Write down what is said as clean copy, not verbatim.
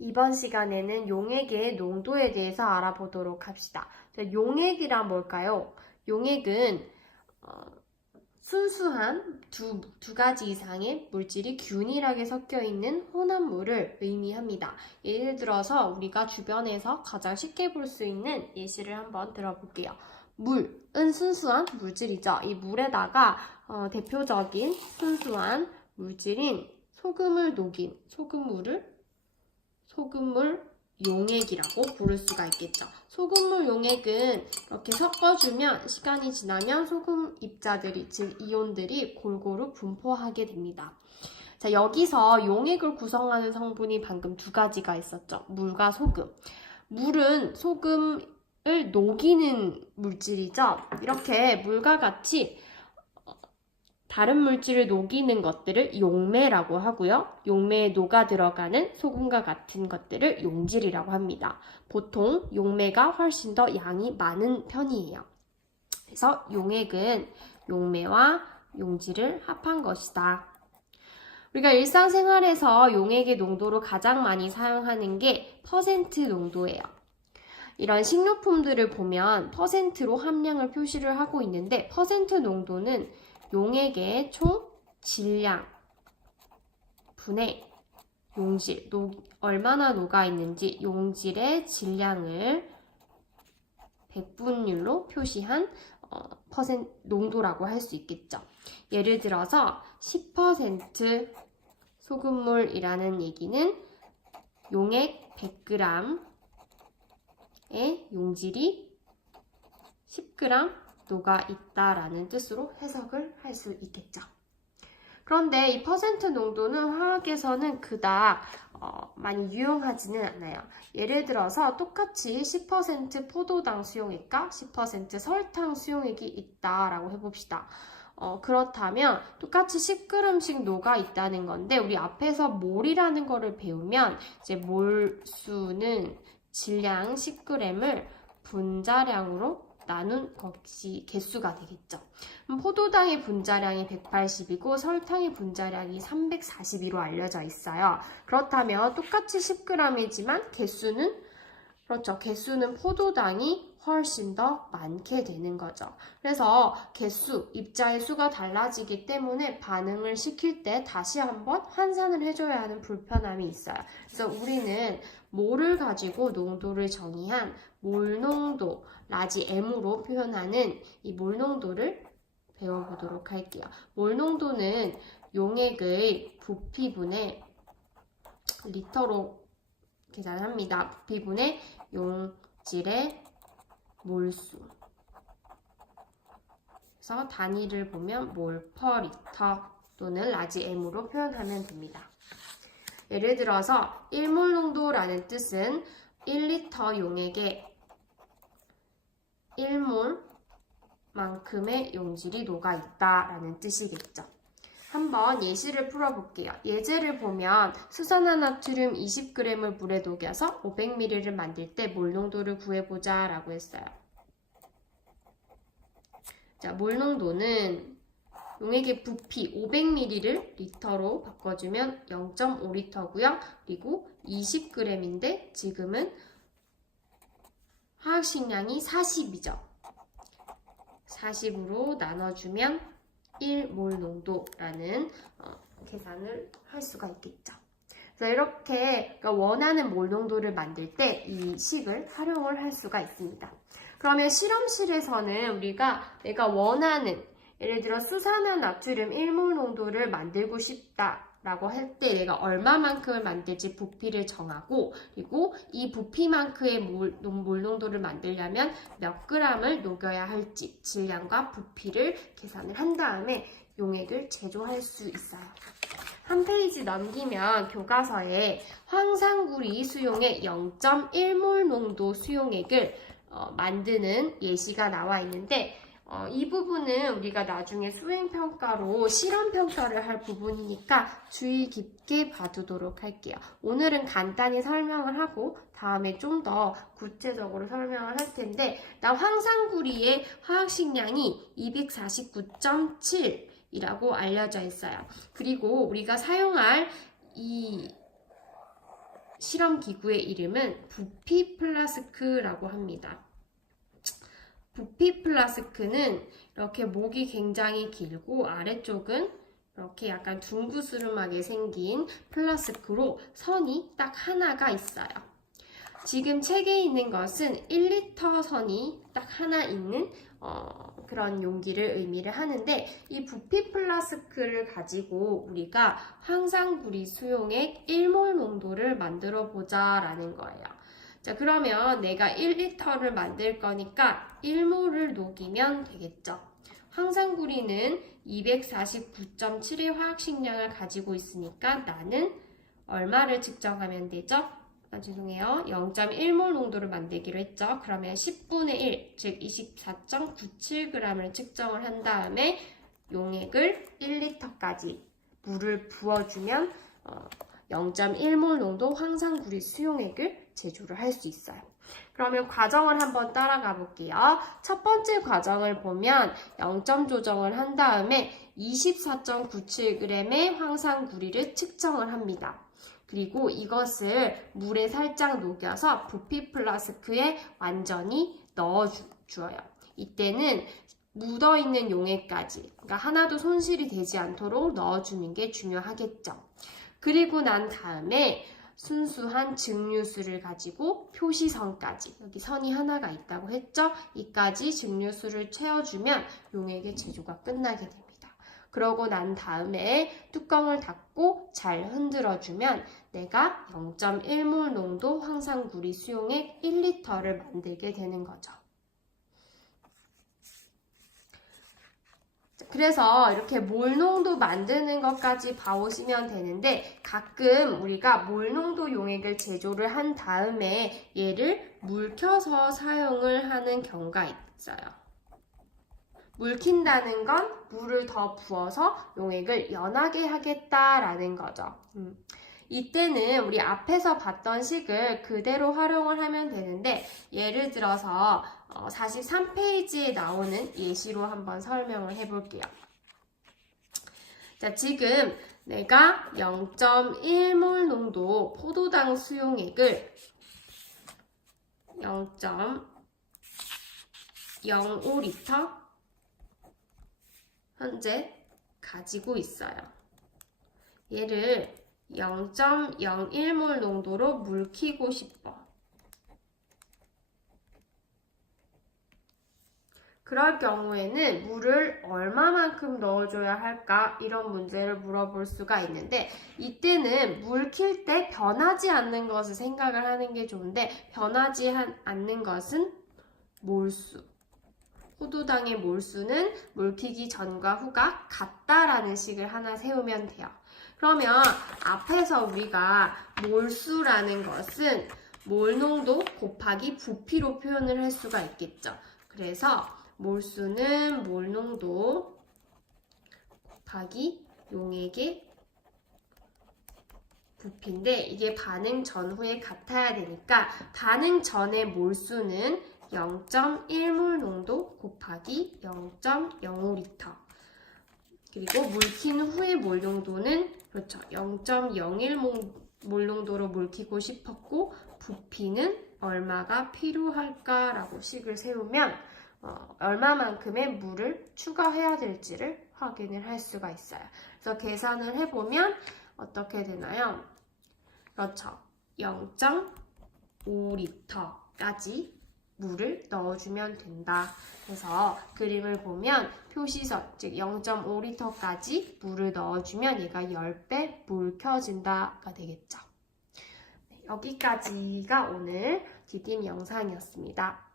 이번 시간에는 용액의 농도에 대해서 알아보도록 합시다. 용액이란 뭘까요? 용액은 순수한 두 가지 이상의 물질이 균일하게 섞여 있는 혼합물을 의미합니다. 예를 들어서 우리가 주변에서 가장 쉽게 볼 수 있는 예시를 한번 들어볼게요. 물은 순수한 물질이죠. 이 물에다가 대표적인 순수한 물질인 소금을 녹인 소금물 용액이라고 부를 수가 있겠죠. 소금물 용액은 이렇게 섞어주면 시간이 지나면 소금 입자들이, 즉 이온들이 골고루 분포하게 됩니다. 자, 여기서 용액을 구성하는 성분이 방금 두 가지가 있었죠. 물과 소금. 물은 소금을 녹이는 물질이죠. 이렇게 물과 같이 다른 물질을 녹이는 것들을 용매라고 하고요. 용매에 녹아 들어가는 소금과 같은 것들을 용질이라고 합니다. 보통 용매가 훨씬 더 양이 많은 편이에요. 그래서 용액은 용매와 용질을 합한 것이다. 우리가 일상생활에서 용액의 농도로 가장 많이 사용하는 게 퍼센트 농도예요. 이런 식료품들을 보면 퍼센트로 함량을 표시를 하고 있는데 퍼센트 농도는 용액의 총 질량 분의 용질, 얼마나 녹아 있는지 용질의 질량을 백분율로 표시한 농도라고 할 수 있겠죠. 예를 들어서 10% 소금물이라는 얘기는 용액 100g의 용질이 10g 녹아 있다라는 뜻으로 해석을 할 수 있겠죠. 그런데 이 퍼센트 농도는 화학에서는 그닥 많이 유용하지는 않아요. 예를 들어서 똑같이 10% 포도당 수용액과 10% 설탕 수용액이 있다라고 해봅시다. 그렇다면 똑같이 10g씩 녹아 있다는 건데 우리 앞에서 몰이라는 거를 배우면 이제 몰수는 질량 10g을 분자량으로 나눈 것이 개수가 되겠죠. 포도당의 분자량이 180이고 설탕의 분자량이 342로 알려져 있어요. 그렇다면 똑같이 10g이지만 개수는 포도당이 훨씬 더 많게 되는 거죠. 그래서 입자의 수가 달라지기 때문에 반응을 시킬 때 다시 한번 환산을 해줘야 하는 불편함이 있어요. 그래서 우리는 몰을 가지고 농도를 정의한 몰농도, 라지 M으로 표현하는 이 몰농도를 배워보도록 할게요. 몰농도는 용액의 부피분의 리터로 계산합니다. 부피분의 용질의 몰수. 그래서 단위를 보면 몰 퍼 리터 또는 라지 M으로 표현하면 됩니다. 예를 들어서 1몰 농도라는 뜻은 1리터 용액에 1몰만큼의 용질이 녹아 있다라는 뜻이겠죠. 한번 예시를 풀어볼게요. 예제를 보면 수산화나트륨 20g을 물에 녹여서 500ml를 만들 때 몰 농도를 구해보자 라고 했어요. 자, 몰 농도는 용액의 부피 500ml를 리터로 바꿔주면 0.5리터고요. 그리고 20g인데 지금은 화학식량이 40이죠. 40으로 나눠주면 1몰 농도라는 계산을 할 수가 있겠죠. 그래서 이렇게 원하는 몰 농도를 만들 때 이 식을 활용을 할 수가 있습니다. 그러면 실험실에서는 내가 원하는 예를 들어 수산화나트륨 1몰 농도를 만들고 싶다라고 할 때 내가 얼마만큼을 만들지 부피를 정하고 그리고 이 부피만큼의 몰 농도를 만들려면 몇 g을 녹여야 할지 질량과 부피를 계산을 한 다음에 용액을 제조할 수 있어요. 한 페이지 넘기면 교과서에 황산구리 수용액 0.1몰 농도 수용액을 만드는 예시가 나와 있는데 이 부분은 우리가 나중에 수행평가로 실험평가를 할 부분이니까 주의 깊게 봐두도록 할게요. 오늘은 간단히 설명을 하고 다음에 좀 더 구체적으로 설명을 할 텐데 황산구리의 화학식량이 249.7이라고 알려져 있어요. 그리고 우리가 사용할 이 실험 기구의 이름은 부피 플라스크라고 합니다. 부피 플라스크는 이렇게 목이 굉장히 길고 아래쪽은 이렇게 약간 둥그스름하게 생긴 플라스크로 선이 딱 하나가 있어요. 지금 책에 있는 것은 1리터 선이 딱 하나 있는 그런 용기를 의미를 하는데, 이 부피 플라스크를 가지고 우리가 황산구리 수용액 1몰 농도를 만들어 보자 라는 거예요. 자, 그러면 내가 1리터를 만들 거니까 1몰을 녹이면 되겠죠. 황산구리는 249.7의 화학식량을 가지고 있으니까 나는 얼마를 측정하면 되죠? 죄송해요. 0.1몰 농도를 만들기로 했죠. 그러면 10분의 1, 즉 24.97g을 측정을 한 다음에 용액을 1리터까지 물을 부어주면 0.1몰 농도 황산구리 수용액을 제조를 할 수 있어요. 그러면 과정을 한번 따라가 볼게요. 첫 번째 과정을 보면 0점 조정을 한 다음에 24.97g의 황산구리를 측정을 합니다. 그리고 이것을 물에 살짝 녹여서 부피 플라스크에 완전히 넣어줘요. 이때는 묻어있는 용액까지, 그러니까 하나도 손실이 되지 않도록 넣어주는 게 중요하겠죠. 그리고 난 다음에 순수한 증류수를 가지고 표시선까지, 여기 선이 하나가 있다고 했죠? 이까지 증류수를 채워주면 용액의 제조가 끝나게 됩니다. 그러고 난 다음에 뚜껑을 닫고 잘 흔들어주면 내가 0.1몰 농도 황산구리 수용액 1리터를 만들게 되는 거죠. 그래서 이렇게 몰농도 만드는 것까지 봐오시면 되는데, 가끔 우리가 몰농도 용액을 제조를 한 다음에 얘를 물켜서 사용을 하는 경우가 있어요. 물킨다는 건 물을 더 부어서 용액을 연하게 하겠다라는 거죠. 이때는 우리 앞에서 봤던 식을 그대로 활용을 하면 되는데, 예를 들어서 43페이지에 나오는 예시로 한번 설명을 해볼게요. 자, 지금 내가 0.1몰 농도 포도당 수용액을 0.05리터 현재 가지고 있어요. 얘를 0.01몰 농도로 물키고 싶어. 그럴 경우에는 물을 얼마만큼 넣어줘야 할까? 이런 문제를 물어볼 수가 있는데, 이때는 물 킬 때 변하지 않는 것을 생각을 하는 게 좋은데, 변하지 않는 것은 몰수. 포도당의 몰수는 물키기 전과 후가 같다라는 식을 하나 세우면 돼요. 그러면 앞에서 우리가 몰수라는 것은 몰농도 곱하기 부피로 표현을 할 수가 있겠죠. 그래서 몰수는 몰농도 곱하기 용액의 부피인데, 이게 반응 전후에 같아야 되니까 반응 전의 몰수는 0.1몰 농도 곱하기 0.05리터. 그리고 물킨 후의 몰 농도는 그렇죠. 0.01몰 농도로 물키고 싶었고, 부피는 얼마가 필요할까라고 식을 세우면 얼마만큼의 물을 추가해야 될지를 확인을 할 수가 있어요. 그래서 계산을 해보면 어떻게 되나요? 그렇죠. 0.5리터까지 물을 넣어주면 된다. 그래서 그림을 보면 표시선, 즉 0.5리터까지 물을 넣어주면 얘가 10배 물켜진다가 되겠죠. 여기까지가 오늘 디딤 영상이었습니다.